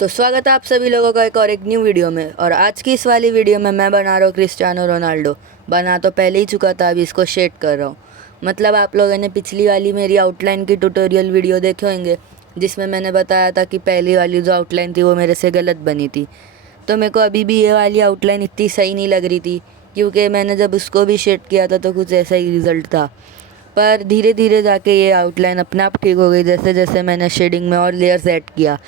तो स्वागत है आप सभी लोगों का एक न्यू वीडियो में। और आज की इस वाली वीडियो में मैं बना रहा हूँ क्रिस्टियानो रोनाल्डो। बना तो पहले ही चुका था, अभी इसको शेड कर रहा हूँ। मतलब आप लोगों ने पिछली वाली मेरी आउटलाइन की ट्यूटोरियल वीडियो देखे होंगे, जिसमें मैंने बताया था कि पहली वाली जो आउटलाइन थी वो मेरे से गलत बनी थी। तो मेरे को अभी भी ये वाली आउटलाइन इतनी सही नहीं लग रही थी, क्योंकि मैंने जब उसको भी शेड किया था तो कुछ ऐसा ही रिज़ल्ट था। पर धीरे धीरे जाके ये आउटलाइन अपने आप ठीक हो गई, जैसे जैसे मैंने शेडिंग में और लेयर्स ऐड किया।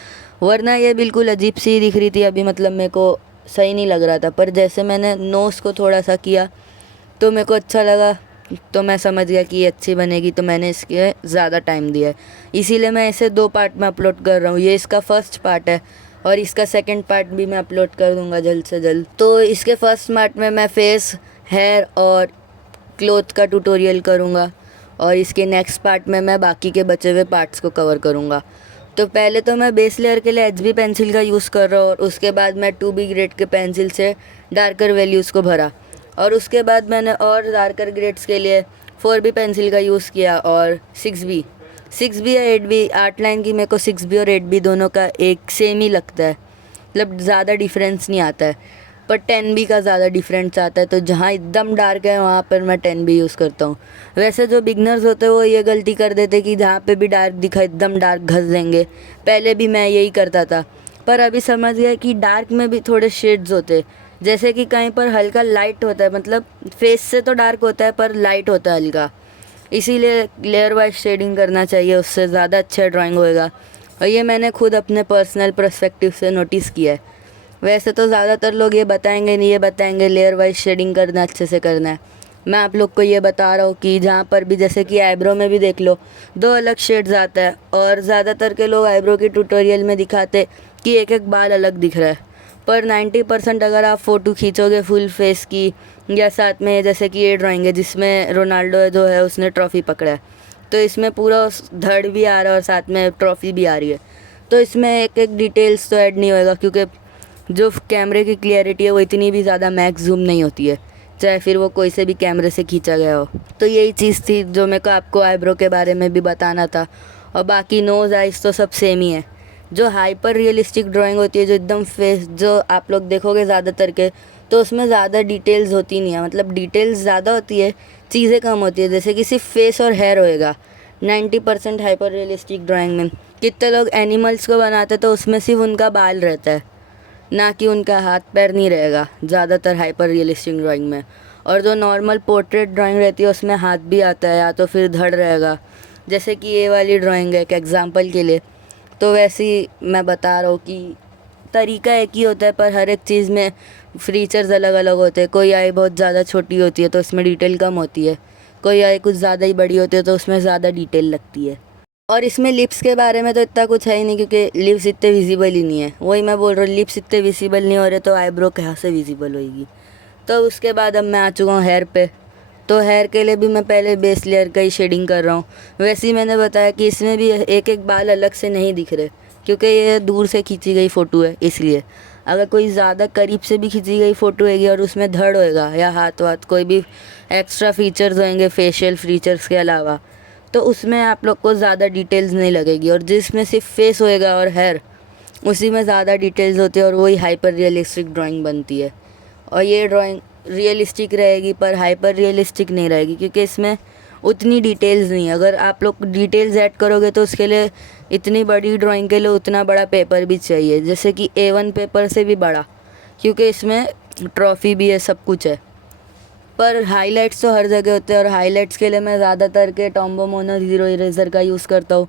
वरना ये बिल्कुल अजीब सी दिख रही थी अभी, मतलब मेरे को सही नहीं लग रहा था। पर जैसे मैंने नोज़ को थोड़ा सा किया तो मेरे को अच्छा लगा, तो मैं समझ गया कि ये अच्छी बनेगी, तो मैंने इसके ज़्यादा टाइम दिया है। इसीलिए मैं इसे 2 पार्ट में अपलोड कर रहा हूँ। ये इसका फर्स्ट पार्ट है और इसका सेकंड पार्ट भी मैं अपलोड कर दूँगा जल्द से जल्द। तो इसके फर्स्ट पार्ट में मैं फेस, हेयर और क्लोथ का ट्यूटोरियल करूँगा, और इसके नेक्स्ट पार्ट में मैं बाकी के बचे हुए पार्ट्स को कवर करूँगा। तो पहले तो मैं बेस लेयर के लिए एचबी पेंसिल का यूज़ कर रहा हूँ, और उसके बाद मैं 2B ग्रेड के पेंसिल से डार्कर वैल्यूज़ को भरा, और उसके बाद मैंने और डार्कर ग्रेड्स के लिए 4B पेंसिल का यूज़ किया, और 6B या 8B आर्ट लाइन की। मेरे को 6B और 8B दोनों का एक सेम ही लगता है, मतलब ज़्यादा डिफरेंस नहीं आता है। पर 10B का ज़्यादा डिफरेंस आता है, तो जहाँ एकदम डार्क है वहाँ पर मैं 10B यूज़ करता हूँ। वैसे जो बिगनर्स होते हैं वो ये गलती कर देते कि जहाँ पे भी डार्क दिखा एकदम डार्क घस देंगे। पहले भी मैं यही करता था, पर अभी समझ गया कि डार्क में भी थोड़े शेड्स होते, जैसे कि कहीं पर हल्का लाइट होता है, मतलब फेस से तो डार्क होता है पर लाइट होता है हल्का। इसीलिए लेयर वाइज शेडिंग करना चाहिए, उससे ज़्यादा अच्छा ड्राइंग होएगा। और ये मैंने खुद अपने पर्सनल पर्सपेक्टिव से नोटिस किया है। वैसे तो ज़्यादातर लोग ये बताएंगे नहीं, ये बताएंगे लेयर वाइज शेडिंग करना अच्छे से करना है। मैं आप लोग को ये बता रहा हूँ कि जहाँ पर भी, जैसे कि आईब्रो में भी देख लो, 2 अलग शेड्स आता है, और ज़्यादातर के लोग आईब्रो की ट्यूटोरियल में दिखाते कि एक एक बाल अलग दिख रहा है। पर 90% अगर आप फ़ोटो खींचोगे फुल फेस की, या साथ में जैसे कि ये ड्राइंग है जिसमें रोनाल्डो जो है उसने ट्रॉफ़ी पकड़ा है, तो इसमें पूरा धड़ भी आ रहा है और साथ में ट्रॉफ़ी भी आ रही है। तो इसमें एक एक डिटेल्स तो ऐड नहीं होएगा, क्योंकि जो कैमरे की क्लियरिटी है वो इतनी भी ज़्यादा मैक्स जूम नहीं होती है, चाहे फिर वो कोई से भी कैमरे से खींचा गया हो। तो यही चीज़ थी जो मेरे को आपको आईब्रो के बारे में भी बताना था। और बाकी नोज़ आइज़ तो सब सेम ही है। जो हाइपर रियलिस्टिक ड्राइंग होती है, जो एकदम फेस, जो आप लोग देखोगे ज़्यादातर के, तो उसमें ज़्यादा डिटेल्स होती नहीं है, मतलब डिटेल्स ज़्यादा होती है, चीज़ें कम होती है। जैसे कि सिर्फ फेस और हेयर होएगा 90% हाइपर रियलिस्टिक ड्राइंग में। कितने लोग एनिमल्स को बनाते तो उसमें सिर्फ उनका बाल रहता है, ना कि उनका हाथ पैर नहीं रहेगा ज़्यादातर हाइपर रियलिस्टिक ड्राइंग में। और जो नॉर्मल पोर्ट्रेट ड्राइंग रहती है उसमें हाथ भी आता है या तो फिर धड़ रहेगा, जैसे कि ये वाली ड्राइंग है एक एग्जांपल के लिए। तो वैसे ही मैं बता रहा हूँ कि तरीका एक ही होता है, पर हर एक चीज़ में फीचर्स अलग अलग होते हैं। कोई आई बहुत ज़्यादा छोटी होती है तो उसमें डिटेल कम होती है, कोई आई कुछ ज़्यादा ही बड़ी होती है तो उसमें ज़्यादा डिटेल लगती है। और इसमें लिप्स के बारे में तो इतना कुछ है ही नहीं, क्योंकि लिप्स इतने विजिबल ही नहीं है। वही मैं बोल रहा हूँ, लिप्स इतने विजिबल नहीं हो रहे तो आईब्रो कहाँ से विजिबल होएगी। तो उसके बाद अब मैं आ चुका हूँ हेयर पे। तो हेयर के लिए भी मैं पहले बेस लेयर का ही शेडिंग कर रहा हूँ। वैसे ही मैंने बताया कि इसमें भी एक एक बाल अलग से नहीं दिख रहे, क्योंकि ये दूर से खींची गई फ़ोटो है। इसलिए अगर कोई ज़्यादा करीब से भी खींची गई फ़ोटो होगी और उसमें धड़ होएगा या हाथ वाथ कोई भी एक्स्ट्रा फीचर्स होंगे फेशियल फीचर्स के अलावा, तो उसमें आप लोग को ज़्यादा डिटेल्स नहीं लगेगी। और जिसमें सिर्फ फेस होएगा और हेयर, उसी में ज़्यादा डिटेल्स होती है, और वही हाइपर रियलिस्टिक ड्राइंग बनती है। और ये ड्राइंग रियलिस्टिक रहेगी पर हाइपर रियलिस्टिक नहीं रहेगी, क्योंकि इसमें उतनी डिटेल्स नहीं है। अगर आप लोग डिटेल्स ऐड करोगे तो उसके लिए, इतनी बड़ी ड्राइंग के लिए उतना बड़ा पेपर भी चाहिए, जैसे कि A1 पेपर से भी बड़ा, क्योंकि इसमें ट्रॉफ़ी भी है, सब कुछ है। पर हाइलाइट्स तो हर जगह होते हैं, और हाइलाइट्स के लिए मैं ज़्यादातर के टॉम्बो मोनो ज़ीरो इरेज़र का यूज़ करता हूँ,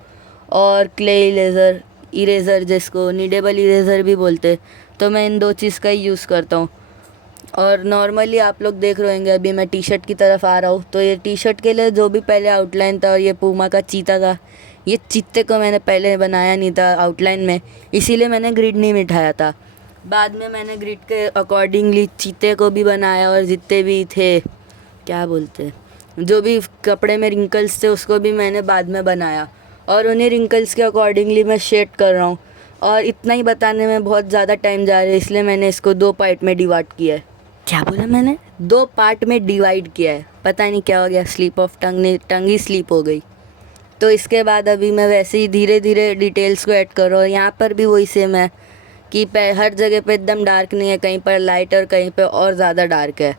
और क्ले इरेज़र जिसको नीडेबल इरेज़र भी बोलते हैं, तो मैं इन 2 चीज़ का ही यूज़ करता हूँ। और नॉर्मली आप लोग देख रहे होंगे, अभी मैं टी शर्ट की तरफ आ रहा हूँ, तो ये टी शर्ट के लिए जो भी पहले आउटलाइन था, और ये पूमा का चीता था, ये चीते को मैंने पहले बनाया नहीं था आउटलाइन में, इसीलिए मैंने ग्रिड नहीं मिटाया था। बाद में मैंने ग्रिड के अकॉर्डिंगली चीते को भी बनाया, और जितने भी थे, क्या बोलते हैं, जो भी कपड़े में रिंकल्स थे उसको भी मैंने बाद में बनाया, और उन्हीं रिंकल्स के अकॉर्डिंगली मैं शेड कर रहा हूँ। और इतना ही बताने में बहुत ज़्यादा टाइम जा रहा है, इसलिए मैंने इसको 2 पार्ट में डिवाइड किया है। क्या बोला मैंने? 2 पार्ट में डिवाइड किया है, पता नहीं क्या हो गया, स्लिप ऑफ टंग ने टंग ही स्लिप हो गई। तो इसके बाद अभी मैं वैसे ही धीरे धीरे डिटेल्स को ऐड कर रहा हूँ। यहाँ पर भी वही सेम है, कि हर जगह पे एकदम डार्क नहीं है, कहीं पर लाइट और कहीं पे और ज़्यादा डार्क है।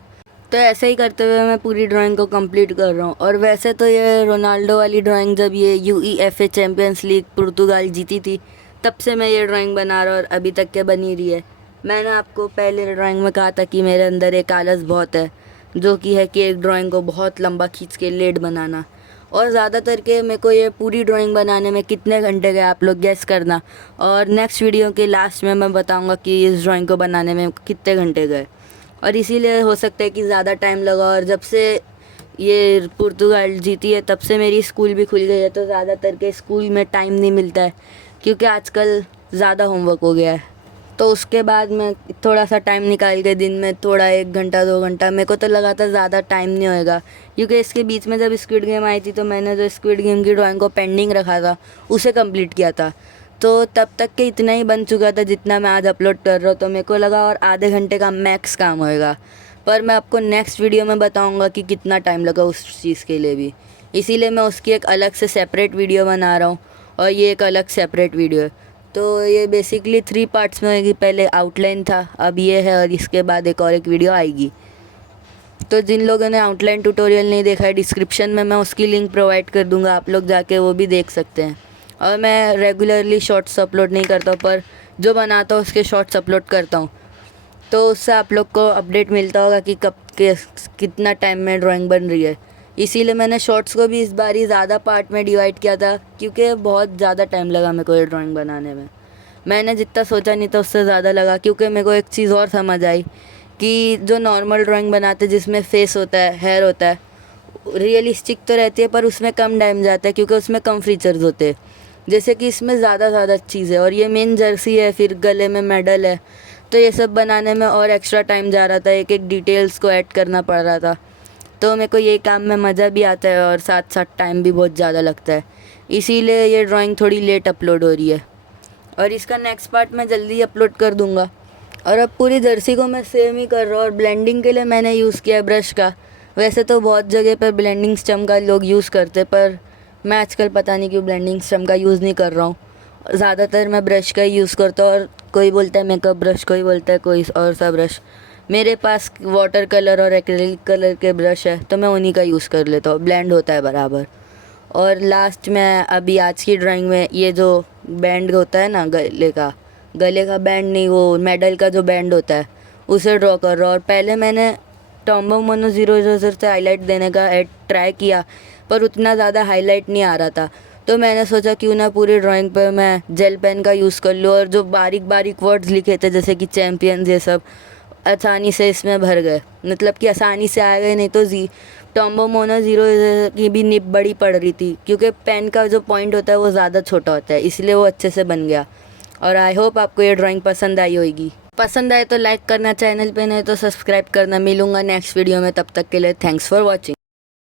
तो ऐसे ही करते हुए मैं पूरी ड्राइंग को कंप्लीट कर रहा हूँ। और वैसे तो ये रोनाल्डो वाली ड्राइंग जब ये UEFA चैम्पियंस लीग पुर्तगाल जीती थी तब से मैं ये ड्राइंग बना रहा हूँ और अभी तक के बनी रही है। मैंने आपको पहले ड्राइंग में कहा था कि मेरे अंदर एक आलस बहुत है, जो कि है कि एक ड्राइंग को बहुत लंबा खींच के लेट बनाना। और ज़्यादातर के मेरे को ये पूरी ड्राइंग बनाने में कितने घंटे गए आप लोग गेस करना। और नेक्स्ट वीडियो के लास्ट में मैं बताऊँगा कि इस ड्राइंग को बनाने में कितने घंटे गए। और इसीलिए हो सकता है कि ज़्यादा टाइम लगा। और जब से ये पुर्तगाल जीती है तब से मेरी स्कूल भी खुल गई है, तो ज़्यादातर के स्कूल में टाइम नहीं मिलता है क्योंकि आजकल ज़्यादा होमवर्क हो गया है। तो उसके बाद मैं थोड़ा सा टाइम निकाल के दिन में थोड़ा 1 घंटा 2 घंटा, मेरे को तो लगा था ज़्यादा टाइम नहीं होएगा क्योंकि इसके बीच में जब स्क्विड गेम आई थी तो मैंने जो स्क्विड गेम की ड्राइंग को पेंडिंग रखा था उसे कंप्लीट किया था। तो तब तक के इतना ही बन चुका था जितना मैं आज अपलोड कर रहा हूँ। तो मेरे को लगा और आधे घंटे का मैक्स काम होएगा, पर मैं आपको नेक्स्ट वीडियो में बताऊँगा कि कितना टाइम लगा उस चीज़ के लिए भी। इसीलिए मैं उसकी एक अलग से सेपरेट वीडियो बना रहा हूँ और ये एक अलग सेपरेट वीडियो है। तो ये बेसिकली 3 पार्ट्स में होगी। पहले आउटलाइन था, अब ये है, और इसके बाद एक वीडियो आएगी। तो जिन लोगों ने आउटलाइन ट्यूटोरियल नहीं देखा है, डिस्क्रिप्शन में मैं उसकी लिंक प्रोवाइड कर दूंगा, आप लोग जाके वो भी देख सकते हैं। और मैं रेगुलरली शॉर्ट्स अपलोड नहीं करता हूँ, पर जो बनाता हूँ उसके शॉर्ट्स अपलोड करता हूँ, तो उससे आप लोग को अपडेट मिलता होगा कि कब के कितना टाइम में ड्राइंग बन रही है। इसीलिए मैंने शॉर्ट्स को भी इस बार ही ज़्यादा पार्ट में डिवाइड किया था क्योंकि बहुत ज़्यादा टाइम लगा मेरे को ये ड्राइंग बनाने में। मैंने जितना सोचा नहीं था उससे ज़्यादा लगा, क्योंकि मेरे को एक चीज़ और समझ आई कि जो नॉर्मल ड्राइंग बनाते जिसमें फेस होता है, हेयर होता है, रियलिस्टिक तो रहती है पर उसमें कम टाइम जाता है क्योंकि उसमें कम फीचर्स होते हैं। जैसे कि इसमें ज़्यादा चीज़ है और ये मेन जर्सी है, फिर गले में मेडल है, तो ये सब बनाने में और एक्स्ट्रा टाइम जा रहा था, एक एक डिटेल्स को ऐड करना पड़ रहा था। तो मेरे को ये काम में मज़ा भी आता है और साथ साथ टाइम भी बहुत ज़्यादा लगता है, इसीलिए ये ड्राइंग थोड़ी लेट अपलोड हो रही है। और इसका नेक्स्ट पार्ट मैं जल्दी अपलोड कर दूँगा। और अब पूरी जर्सी को मैं सेम ही कर रहा हूँ। और ब्लेंडिंग के लिए मैंने यूज़ किया है ब्रश का। वैसे तो बहुत जगह पर ब्लेंडिंग स्टम का लोग यूज़ करते, पर मैं आजकल पता नहीं क्यों ब्लेंडिंग स्टम का यूज़ नहीं कर रहा हूँ। ज़्यादातर मैं ब्रश का ही यूज़ करता हूँ। और कोई बोलता है मेकअप ब्रश, कोई बोलता है कोई और सा ब्रश। मेरे पास वाटर कलर और एक्रेलिक कलर के ब्रश है, तो मैं उन्हीं का यूज़ कर लेता हूँ, ब्लेंड होता है बराबर। और लास्ट में अभी आज की ड्राइंग में ये जो बैंड होता है ना, गले का बैंड नहीं, वो मेडल का जो बैंड होता है, उसे ड्रॉ कर रहा हूँ। और पहले मैंने टॉम्बो मोनो 000 से हाईलाइट देने का ट्राई किया, पर उतना ज़्यादा हाईलाइट नहीं आ रहा था। तो मैंने सोचा क्यों ना पूरी ड्राइंग पर मैं जेल पेन का यूज़ कर लूँ, और जो बारीक बारीक वर्ड्स लिखे थे जैसे कि चैम्पियंस, ये सब आसानी से इसमें भर गए। मतलब कि आसानी से आ गए, नहीं तो टॉम्बो मोनो 0 की भी निब बड़ी पड़ रही थी क्योंकि पेन का जो पॉइंट होता है वो ज़्यादा छोटा होता है, इसलिए वो अच्छे से बन गया। और आई होप आपको ये ड्राइंग पसंद आई होगी। पसंद आए तो लाइक करना, चैनल पे नहीं तो सब्सक्राइब करना। मिलूंगा नेक्स्ट वीडियो में, तब तक के लिए थैंक्स फॉर वॉचिंग।